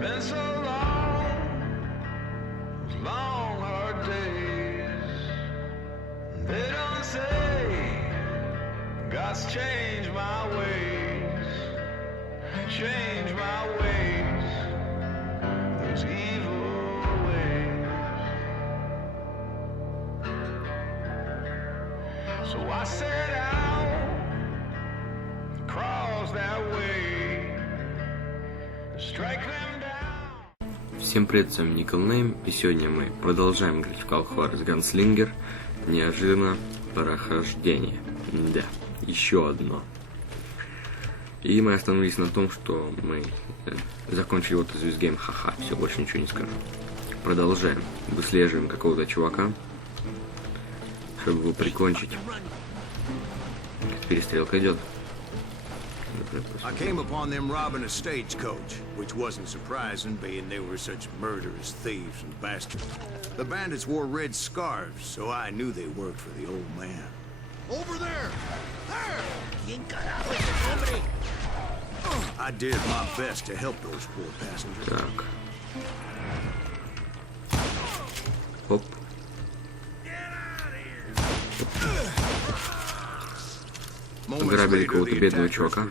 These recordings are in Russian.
been so long, long hard days. They don't say God's changed my ways, changed my ways, those evil ways. So I set out across that way, strike them down. Всем привет, с вами Николнейм, и сегодня мы продолжаем играть в Juarez Gunslinger. Неожиданно прохождение. Да, еще одно. И мы остановились на том, что мы закончили вот из гейм. Ха-ха, все, больше ничего не скажу. Продолжаем. Выслеживаем какого-то чувака, чтобы его прикончить. Перестрелка идет. I came upon them robbing a stagecoach, which wasn't surprising, being they were such murderous thieves and bastards. The bandits wore red scarves, so I knew they worked for the old man. Over there! There! I did my best to help those poor passengers. Так. Оп. Ограбили какого-то бедного чувака.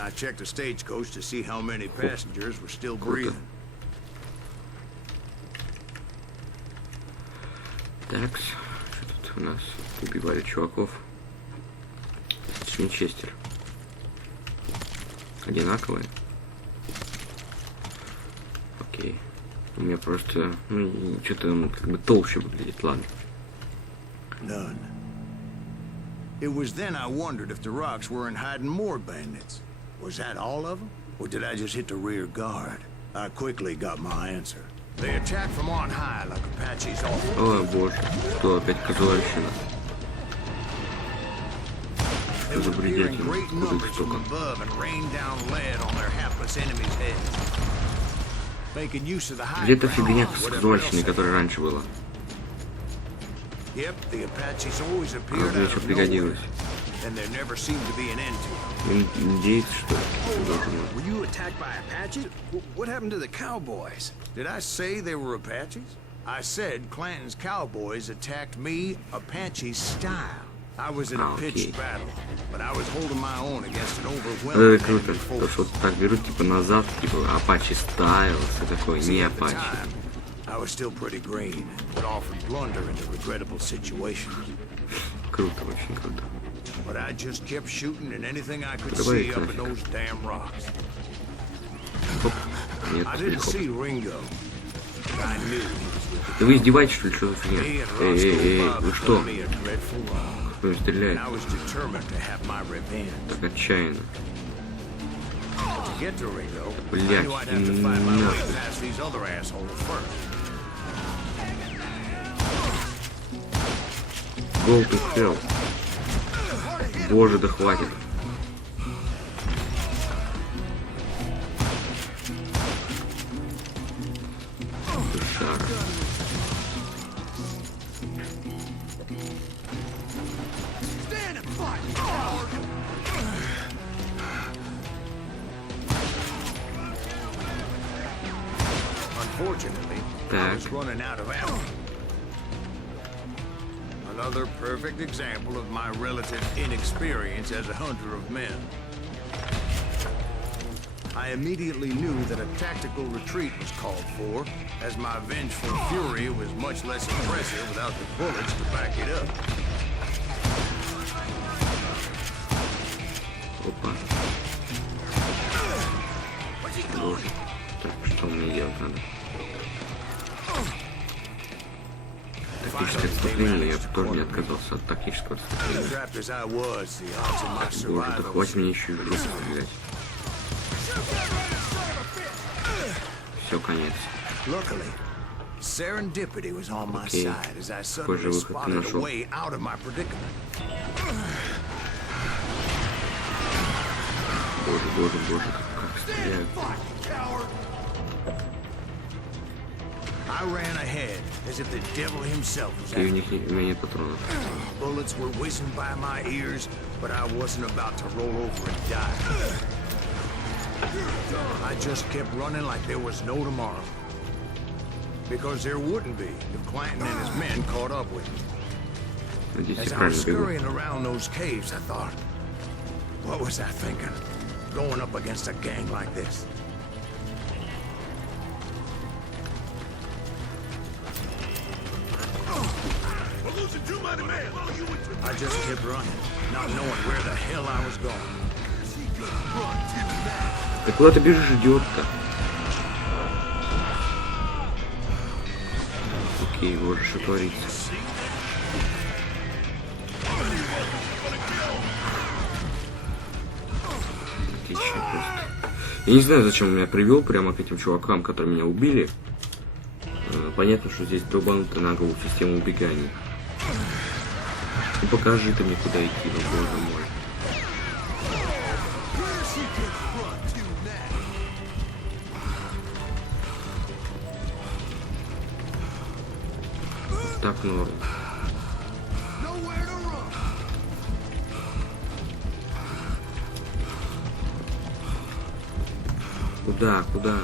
I checked the stagecoach to see how many passengers were still breathing. Так, что тут у нас? Убивали чуваков. Винчестер. Одинаковые. Окей. У меня просто, что-то он как бы толще выглядит, ладно. None. It was then I wondered if the rocks weren't hiding more bandits. Was that all of them? Or did I just hit the rear guard? I quickly got my answer. They attacked from on high like Apaches often. О боже, что опять казуальщина? Что за бредятина? Куда их столько? Где эта фигня с казуальщиной, которая раньше была? Мне еще пригодилось. Индейцы, что ли? Were you attacked by Apaches? What happened to the cowboys? Did I say they were Apaches? I said Clanton's cowboys attacked me Apache style. I was in a pitched battle, but I was holding my own against an overwhelming Это круто. То, что вот так берут, типа, назад, типа, Apache style, все такое, не Apache. I was still pretty green, but often blunder into regrettable situations. Круто, очень круто. But I just kept shooting at anything I could see up in those damn rocks. Хоп. Нет, I didn't see Ringo, but I knew he was with the... Да вы издеваетесь, что ли, что за фигня? Эй, вы что? Кто стреляет? Так отчаянно. Блять, Go to hell. Боже, да хватит. Шара. Unfortunately, I was running out of ammo. Another perfect example of my relative inexperience as a hunter of men. I immediately knew that a tactical retreat was called for, as my vengeful fury was much less impressive without the bullets to back it up. Опа. Боже. Так, что мне делать надо? Тактическое отступление, я тоже не отказался от тактического отступления. Боже, да хватит мне еще и в руку стрелять. Все, конец. Окей. Какой же выход ты нашел? Боже, как стреляют. I ran ahead as if the devil himself was И у них у меня нет патронов. Bullets were whizzing by my ears, but I wasn't about to roll over and die. I just kept running like there was no tomorrow. Because there wouldn't be if Clanton and his men caught up with me. Надеюсь, As я I was правильно бегу. scurrying around those caves, I thought, what was I thinking? Going up against a gang like this? I just kept running, not knowing where the hell I was going. Да куда ты бежишь, идиот-то? Окей, боже, что творится? Отлично просто. Я не знаю, зачем он меня привел прямо к этим чувакам, которые меня убили. Понятно, что здесь долбанутая на голову система убегания. Ну покажи ты мне, куда идти, ну боже мой. Так норм. Куда, куда?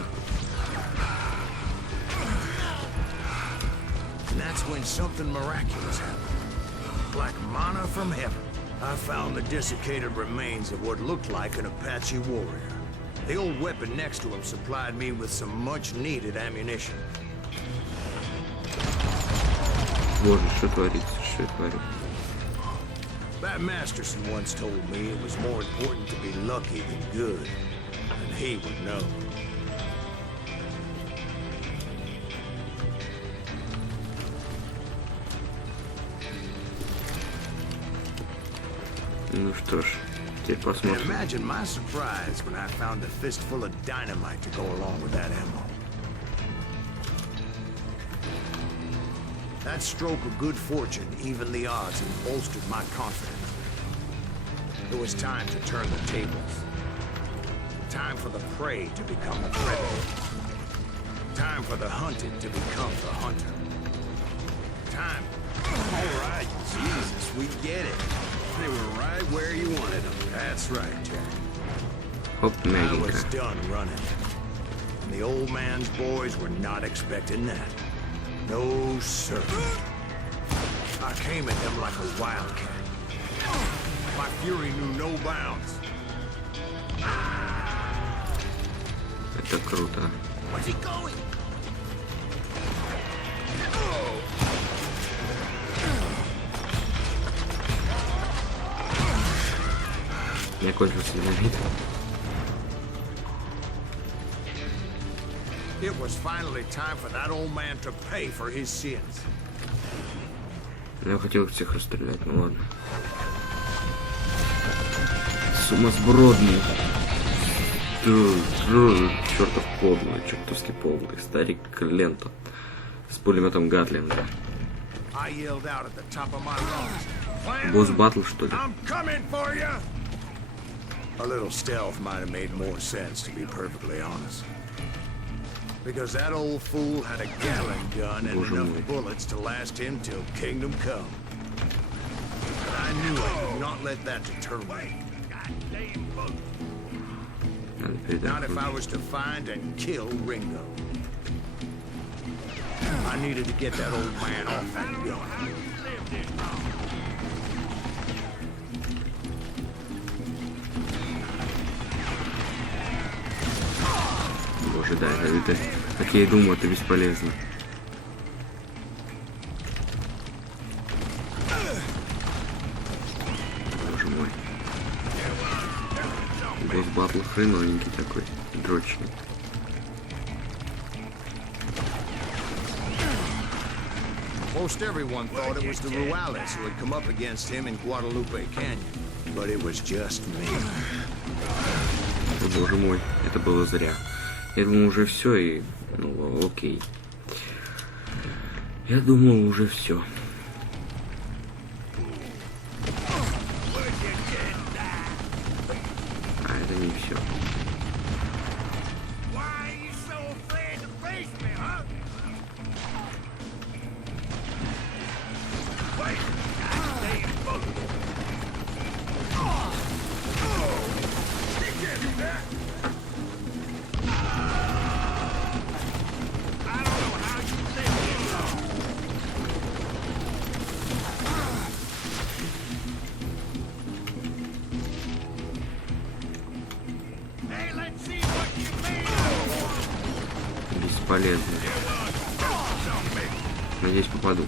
And that's when something miraculous happened. Like manna from heaven. I found the desiccated remains of what looked like an Apache warrior. The old weapon next to him supplied me with some much-needed ammunition. Боже, что творится, что я творю? Bat Masterson once told me it was more important to be lucky than good. And he would know. Ну что ж, теперь And посмотрим. imagine my surprise when I found a fistful of dynamite to go along with that ammo. That stroke of good fortune evened the odds and bolstered my confidence. It was time to turn the tables. Time for the prey to become the predator. Time for the hunted to become the hunter. Time. All right, Jesus, we get it. They were right where you wanted them. That's right, Jack. Хоп, I мягенько. was done running. And the old man's boys were not expecting that. No, sir. I came at them like a wildcat. My fury knew no bounds. Это круто. Where's he going? У меня кончился динамит. It was finally time for that old man to pay for his sins. Я хотел всех расстрелять, ну ладно. Сумасбродный. Чертов подлый, чертовски подлый. Старик Клентон. С пулеметом Гатлинга. I yelled out at the top of my lungs. Босс батл, что ли? I'm coming for you! A little stealth might have made more sense, to be perfectly honest. Because that old fool had a Gatling gun and Боже мой. enough bullets to last him till kingdom come. But I knew I could not let that deter me. Надо передать. Not if I was to find and kill Ringo. I needed to get that old man off that gun. Боже, да, это, как я и думал, это бесполезно. Боже мой. Босс батл хреновенький такой, дрочный. Most everyone thought it was the Ruales who had come up against him in Guadalupe Canyon. But it was just me. О, боже мой, это было зря. Я думал уже все и... Ну, окей. Я думал уже все. А это не все. бесполезно. Надеюсь, попаду.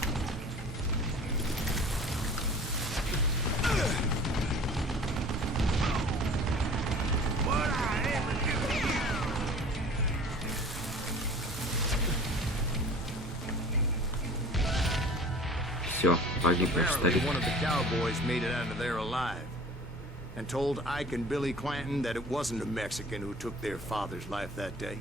Все, погиб наш старик. One of the cowboys made it out of there alive and told Ike and Billy Clanton that it wasn't a Mexican who took their father's life that day.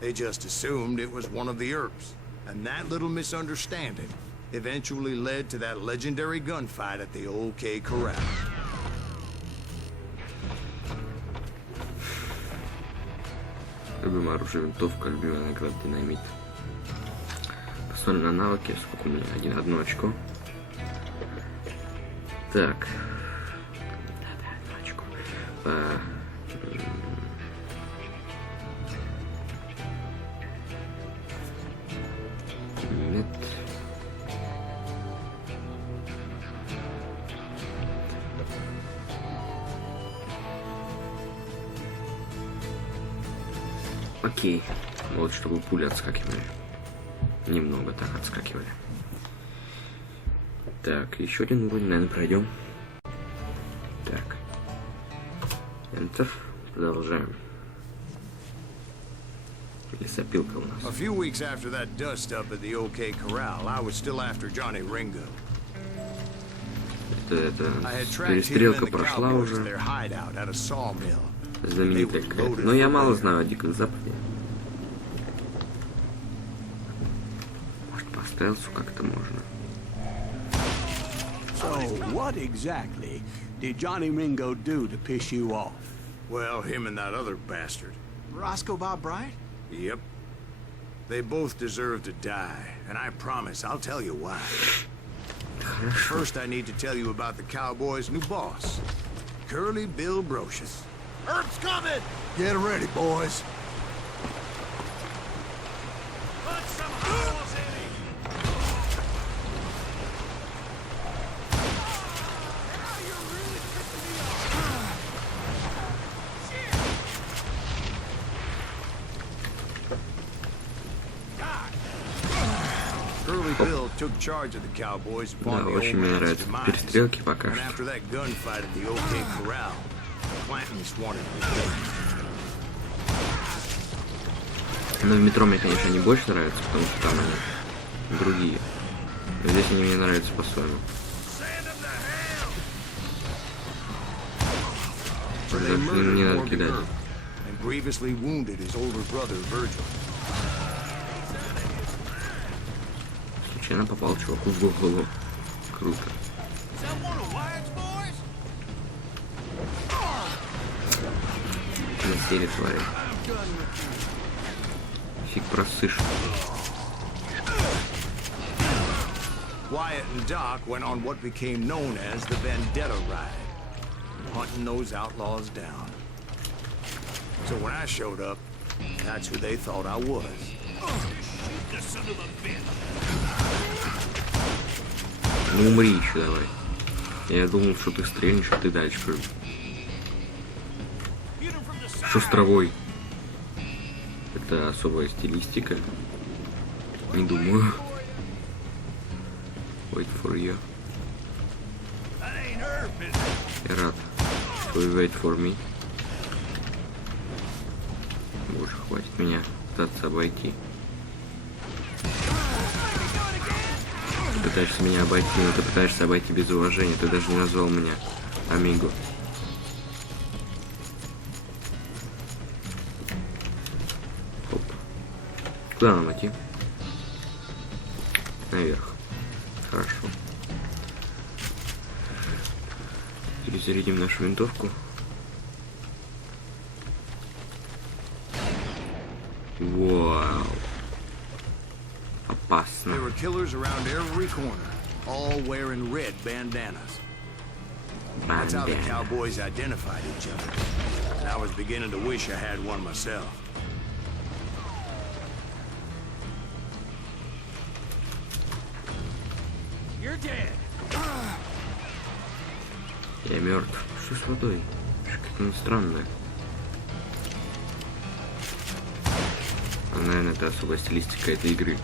They just assumed it was one of the Earps, and that little misunderstanding eventually led to that legendary gunfight at the OK Corral. Любимое оружие винтовка, любимая награда динамит. Посмотрим на навыки, сколько у меня, одно очко. Так. Да, одно очко. Нет. Окей. Вот чтобы пули отскакивали. Немного так отскакивали. Так, еще один уровень, наверное, пройдем. Так. Enter. Продолжаем. Лесопилка у нас. A few weeks after that dust up at the OK Corral, I was still after Johnny Ringo. Это I had tracked him перестрелка and the прошла cowboys to уже. their hideout at a sawmill. Знаменитая какая-то. Но я мало знаю о Диком Западе. Может, по стелсу как-то можно. So, what exactly did Johnny Ringo do to piss you off? Well, him and that other bastard. Roscoe Bob Bryant? Yep. They both deserve to die, and I promise I'll tell you why. First, I need to tell you about the Cowboys' new boss, Curly Bill Brocious. Herb's coming! Get ready, boys. Put some holes in him! Now you're really pissing me off! Shit! Curly Bill took charge of the Cowboys upon Да, the old очень мне man's нравятся demise. перестрелки пока And что. after that gunfight at the OK Corral, Clantons wanted revenge. Но в метро мне, конечно, не больше нравятся, потому что там они другие. Но здесь они мне нравятся по-своему. So they Не murdered надо Morgan кидать. Earp and grievously wounded his older brother Virgil. Случайно попал чуваку в голову. Круто. Насели твари. Фиг просышь. Wyatt and Doc went on what became known as the Vendetta Ride, hunting those outlaws down. So when I showed up, that's who they thought I was. Ну умри еще давай. Я думал, что ты стрельнешь, а ты дальше. Что с травой? Это особая стилистика. Не думаю. Wait for you. Я рад, что вы wait for me. Боже, хватит меня пытаться обойти. Ты пытаешься меня обойти, но ты пытаешься обойти без уважения. Ты даже не назвал меня амиго. Оп. Куда нам идти? Наверх. Хорошо. Перезарядим нашу винтовку. Вау. Опасно. There were killers around every corner, all wearing red bandanas. That's how the Бандана. cowboys identified each other. And I was beginning to wish I had one myself. You're dead! Я мертв. Что с водой? Что-то странное. Наверное, это особая стилистика этой игры.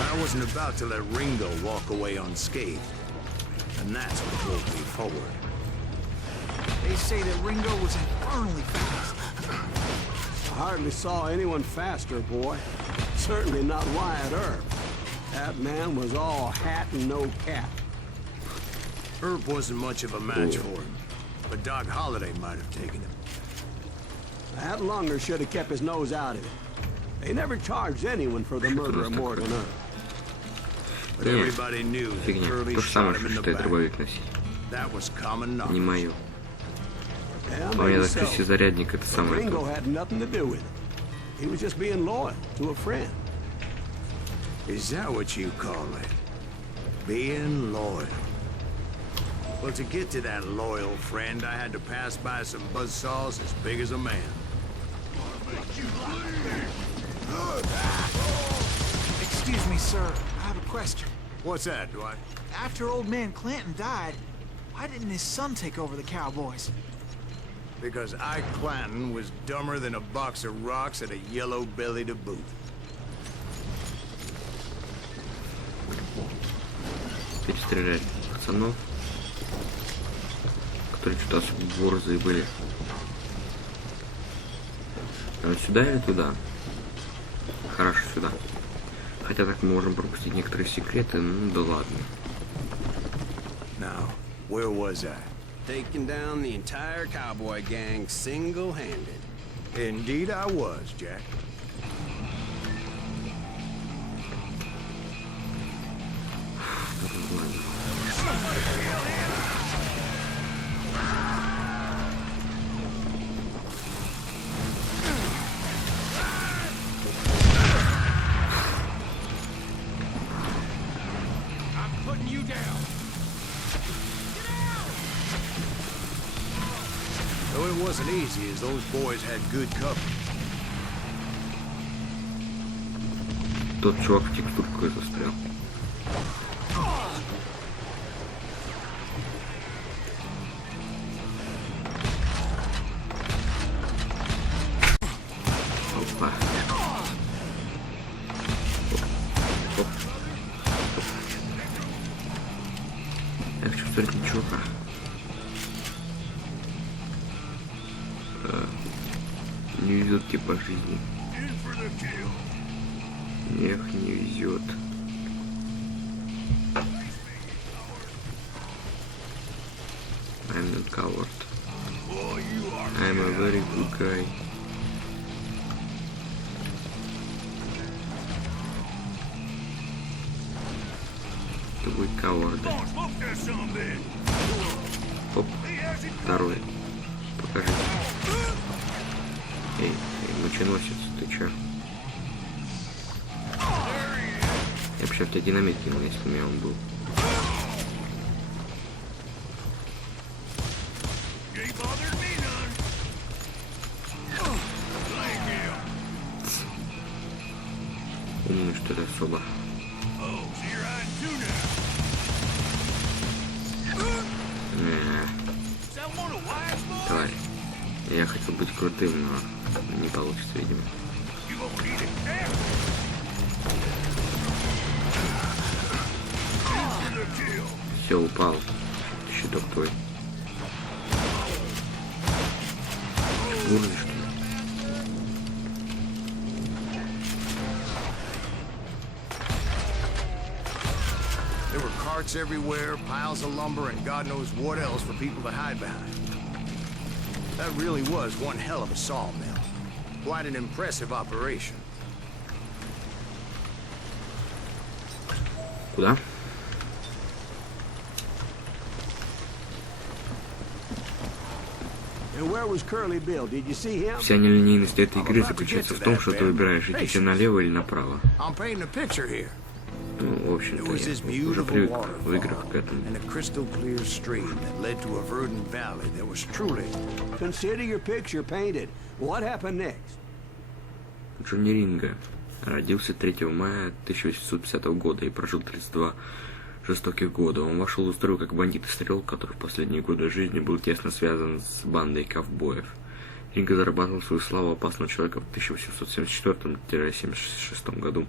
I wasn't about to let Ringo walk away unscathed. And that's what drove me forward. They say that Ringo was infernally fast. I hardly saw anyone faster, boy. Certainly not Wyatt Earp. That man was all hat and no cap. Earp wasn't much of a match for him, but Doc Holliday might have taken him. That Lunger should have kept his nose out of it. They never charged anyone for the murder of Morgan Earp. But everybody knew that Фигня. Curly То же shot самое, him что in the считает back. дробовик носить. That was common knowledge. Не мое. Yeah, У меня maybe так so. зарядник это But самое Ringo то. had nothing to do with it. He was just being loyal to a friend. Is that what you call it? Being loyal. Well, to get to that loyal friend, I had to pass by some buzzsaws as big as a man. Excuse me, sir. I have a question. What's that, Dwight? After old man Clanton died, why didn't his son take over the Cowboys? Because Ike Clanton was dumber than a box of rocks and a yellow belly to boot. Перестрелять пацанов, которые что-то особо борзые были. Сюда или туда? Хорошо, сюда. Хотя так мы можем пропустить некоторые секреты, ну да ладно. Now, where was I? Taking down the entire cowboy gang single-handed. Indeed I was, Jack. Though it wasn't easy, as those boys had good cover. Тот чувак в текстурку застрял. Опа. Оп. Я хочу смотреть на чувака. Не везет тебе по жизни. Эх, не везет. I'm not coward. I'm a very good guy. Вы коварды. Оп. Второй. Покажи. Эй, моченосец, ты чё? Я бы сейчас тебя динамит кинул, если бы у меня он был. Умный, что ли, особо. Тварь. Я хотел быть крутым, но не получится, видимо. Все, упал. Щиток твой. Уровень, что ли? There were carts everywhere, piles of lumber, and God knows what else for people to hide behind. That really was one hell of a sawmill. Quite an impressive operation. Куда? And where was Curly Bill? Did you see him? Вся нелинейность этой игры заключается в том, что ты выбираешь, идти налево или направо. I'm painting a picture here. Ну, в общем-то, There was this я уже beautiful привык в играх к waterfall этому. and a crystal clear stream that led to a verdant valley that was truly... Consider your picture painted. What happened next? Джонни Ринго родился 3 мая 1850 года и прожил 32 жестоких года. Он вошел в историю как бандит и стрелок, который в последние годы жизни был тесно связан с бандой ковбоев. Ринга зарабатывал свою славу опасного человека в 1874-76 году.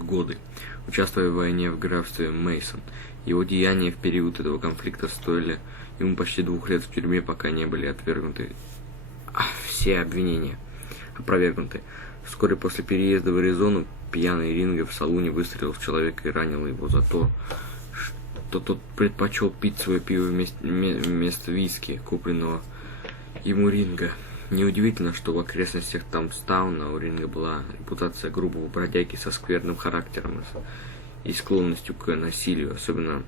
Годы, участвуя в войне в графстве Мейсон. Его деяния в период этого конфликта стоили ему почти 2 лет в тюрьме, пока не были отвергнуты все обвинения. Опровергнуты. Вскоре после переезда в Аризону пьяный Ринго в салуне выстрелил в человека и ранил его за то, что тот предпочел пить свое пиво вместо виски, купленного ему Ринго. Неудивительно, что в окрестностях Тамстауна у Ринго была репутация грубого бродяги со скверным характером и склонностью к насилию, особенно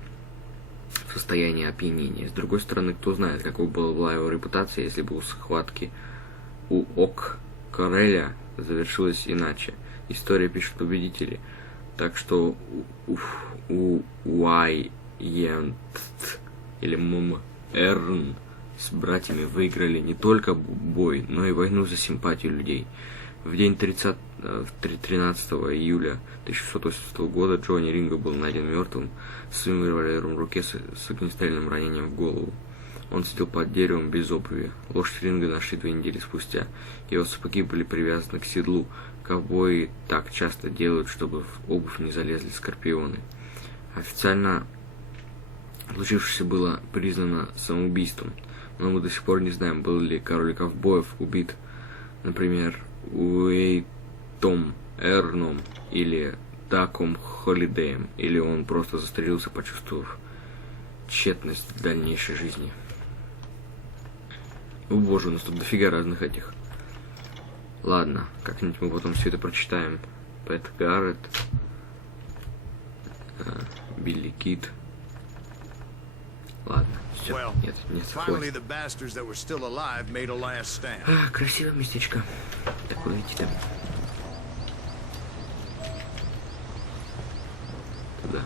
в состоянии опьянения. С другой стороны, кто знает, какой была его репутация, если бы у схватки у Ок-Кореля завершилась иначе. История пишет победители. Так что у Уайент или Эрн с братьями выиграли не только бой, но и войну за симпатию людей. В день 13 июля 1680 года Джонни Ринго был найден мертвым с своим револьвером в руке с огнестрельным ранением в голову. Он сидел под деревом без обуви. Лошадь Ринго нашли 2 недели спустя. Его сапоги были привязаны к седлу. Ковбои так часто делают, чтобы в обувь не залезли скорпионы. Официально случившееся было признано самоубийством, но мы до сих пор не знаем, был ли король ковбоев убит, например, Уэйтом Эрном или Даком Холидеем, или он просто застрелился, почувствовав тщетность дальнейшей жизни. О боже, у нас тут дофига разных этих. Ладно, как-нибудь мы потом все это прочитаем. Пэт Гарретт, Билли Кид. Ладно, все, Well, нет, finally хватит. the bastards that were still alive made a last stand. Красивое местечко. Так, куда идти-то? Туда.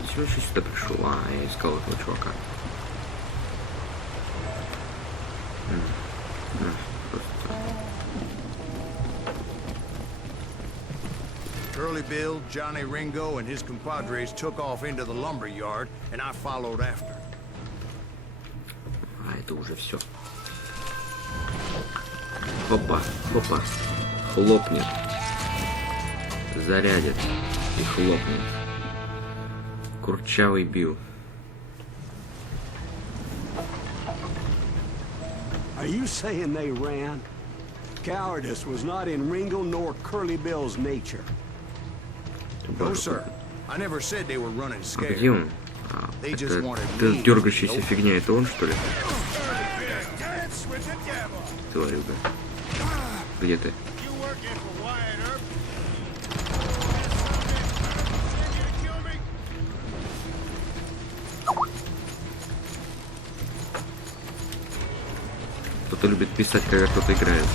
Зачем я еще сюда пришел? Я искал этого чувака. Curly Bill, Johnny Ringo, and his compadres took off into the lumber yard, and I followed after. Это уже все. Хопа, хопа. Хлопнет. Зарядит и хлопнет. Курчавый Билл. Are you saying they ran? Cowardice was not in Ringo nor Curly Bill's nature. No, sir. I never said they were running А где scared. он? They just Это wanted me. дергающаяся фигня, это он, что ли? Тварюга. Где ты? Кто-то любит писать, когда кто-то играет.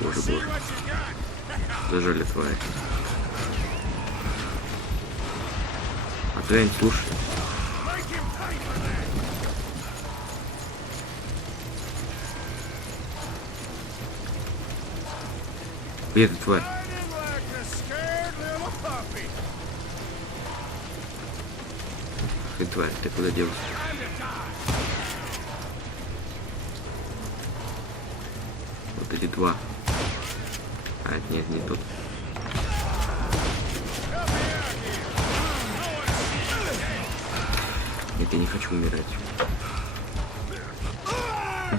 Боже, боже. Зажали твари. Отвянь, слушай. Где ты, тварь? Ты, тварь, ты куда делась? Вот эти два. А, нет, не тот. Нет, я не хочу умирать.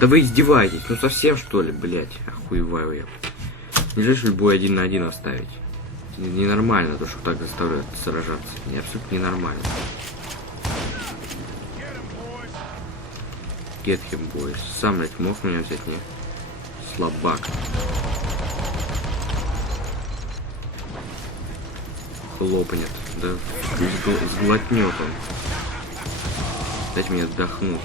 Да вы издеваетесь, ну совсем что ли, блять, охуеваю я. Нельзя же бой 1 на 1 оставить. Ненормально то, что так заставляют сражаться. Не, абсолютно ненормально. Get him, boys. Сам, блядь, мог меня взять, не? Слабак. Хлопнет, да? Сглотнет он. Дайте мне отдохнуть.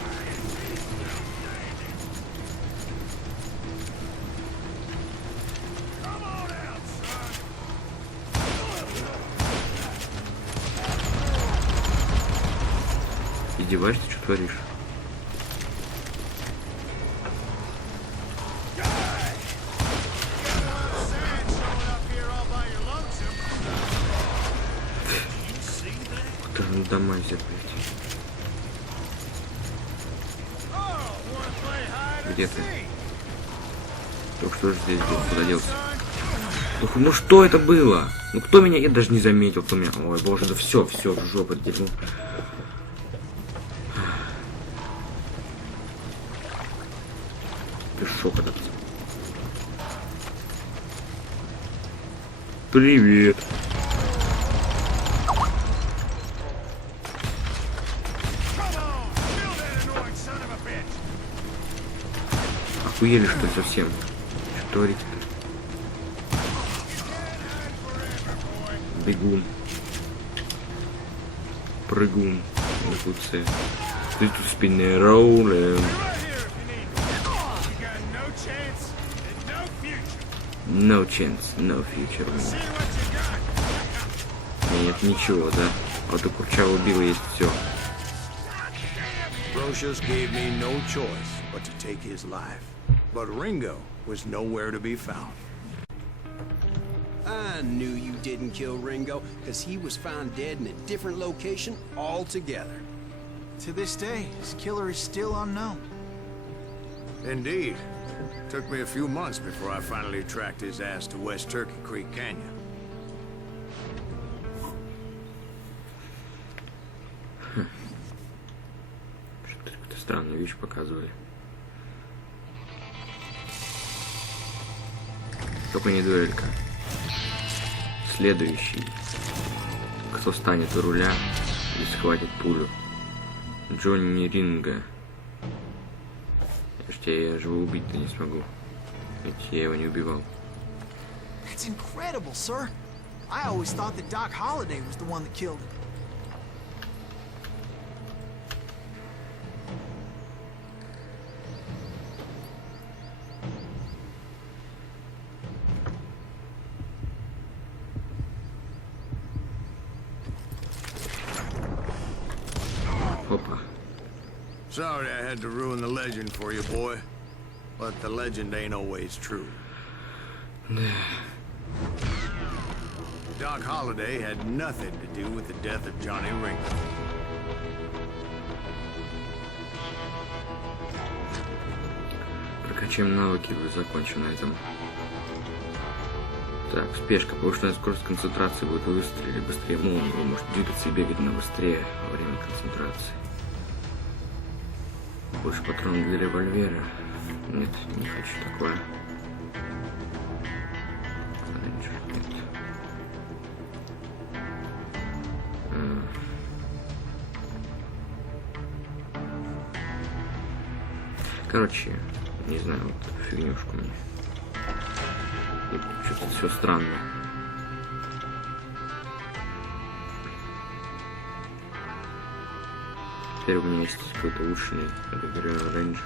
Издеваешься, что творишь? Там дома все прийти. Где ты? Только что же здесь был? Куда делся? Ну что это было? Ну кто меня? Я даже не заметил, кто меня. Ой, боже, да все, в жопу дерьмо. Ты шок этот. Привет. Охуели, что ли, совсем? Что творите-то? Бегун. Прыгун. Луце. Ты тут спинной роулем. No chance, no future. Нет, ничего, да? Вот у Курчава убила есть все. Brocious gave me no choice but to take his life. But Ringo was nowhere to be found. I knew you didn't kill Ringo, because he was found dead in a different location altogether. To this day, his killer is still unknown. Indeed. Took me a few months before I finally tracked his ass to West Turkey Creek Canyon. Что-то какую-то странную вещь показывали. Только не дуэлька. Следующий. Кто станет у руля и схватит пулю? Джонни Ринга. Я же его убить-то не смогу. Ведь я его не убивал. That's incredible, sir. I always thought that Doc Holliday was the one that killed him. Опа. Sorry I had to ruin the legend for you, boy. But the legend ain't always true. Doc Holliday had nothing to do with the death of Johnny Ringo. Прокачаем навыки, уже закончим на этом. Так, спешка, повышенная скорость концентрации будет выстрелить быстрее. Ну, он может двигаться и бегать на быстрее во время концентрации. Больше патронов для револьвера. Нет, не хочу такое. Нет. Короче, не знаю, вот фигнюшку мне. Что-то все странно. Теперь у меня есть какой-то улучшенный рейндж.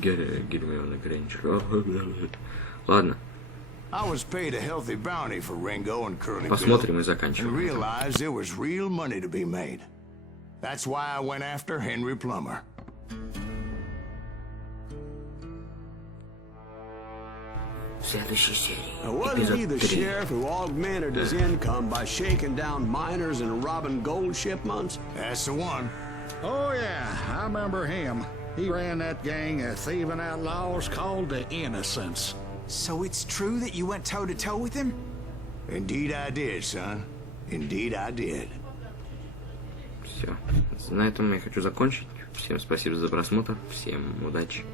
Гермиона Грейнджер. Ладно. Посмотрим и заканчиваем. В следующей серии. Wasn't he the Эпизод 3. sheriff who augmented his income by shaking down miners and robbing gold shipments? That's the one. Oh, yeah, I remember him. He ran that gang of thieving outlaws called the Innocents. So it's true that you went toe-to-toe with him? Indeed I did, son. Indeed I did. Все. На этом я хочу закончить. Всем спасибо за просмотр. Всем удачи.